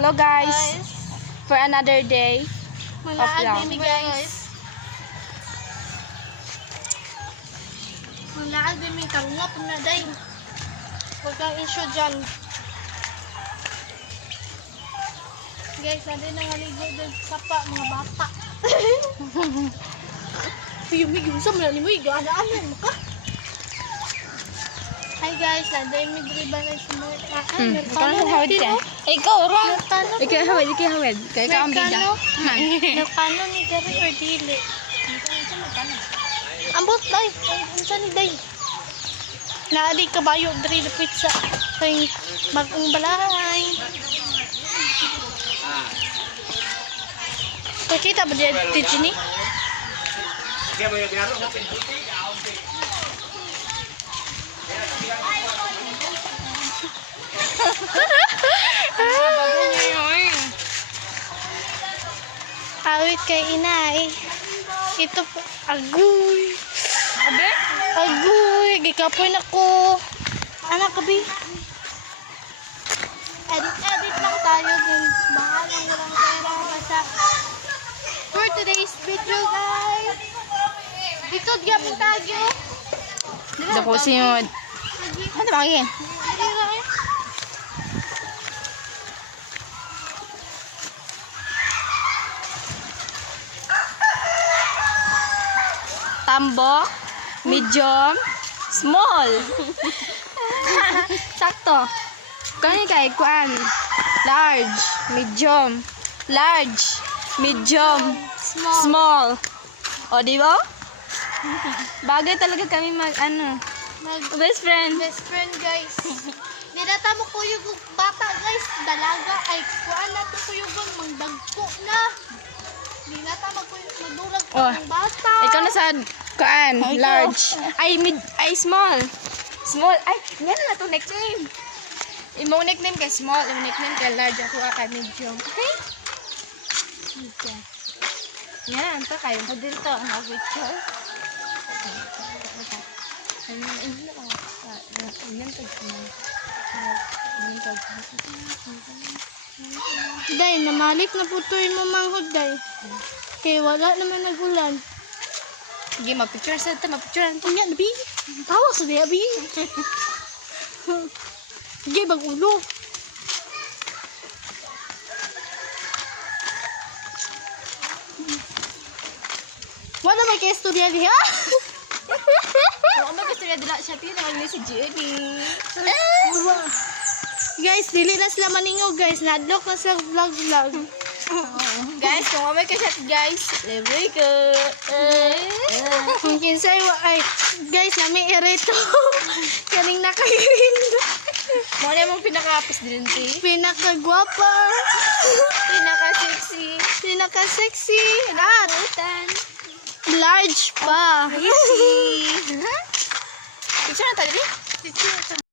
Hello guys. For another day of vlog. Malaag din may karungap na day. Huwag kang issue dyan. Guys, natin nangaligo din sa pa, mga bata. Yung sa mga ni mo, igaan-aan mo ka. Hi guys, natin may driba na sa mga Ikaw hawid ka. Ikaw wrong. Ikaw hawid. Kaya ka ang bida. Nakano ni Gary or dili? Ambot day. Unsa ni day? Naadi kabayo diri the pizza. Kay bagong balay. Pakita ba dia tijini? Awit kay inay. Ito po, agoy. Abe? Agoy, gikapoy na ko. Anak kabi. Edit lang tayo din. Bahalang walang pera basta. For today's video guys. Dito gyapon tayo. Dako siyod. Ano ba kayo? Tambok, medium, small. Sakto. Kani kay kuan. Large, medium, small. O di ba? Bagay talaga kami best friend. Best friend guys. Nilata mo kuyog og bata guys. Dalaga ay kuan na to kuyugon mangdagko na. Nilata magdurag ko ang bata. Ikaw na sa kuan, large. Ay small. Small. Ay, nga na to nickname. Imong nickname kay small, imong nickname kay large, ako kay medium. Okay? Okay. Yan, ito kayo. Dito ang picture. Day, namalik na putoy mo manghod day. Kaya wala naman nagulan. Sige, mag-picture sa ito, mag-picture ito. Ang yan, bi. Tawa sa day, bi. Sige, bagulo. Wala may kaistorya diha. Oo, mag-istorya dila siya. Tingnan naman si Jenny. Guys, dili na sila maningog guys. Nadlock na sa vlog. Guys, kung mamay ka siya, guys, libre ko. Kung kinsay, ay, guys, namin irito. Kaning nakahirindo. Muna mong pinaka-apis din, ti. Pinakagwapa. Pinaka-sexy. Pinaka-sexy. At, large pa. Easy. Picture na tayo, di? Picture.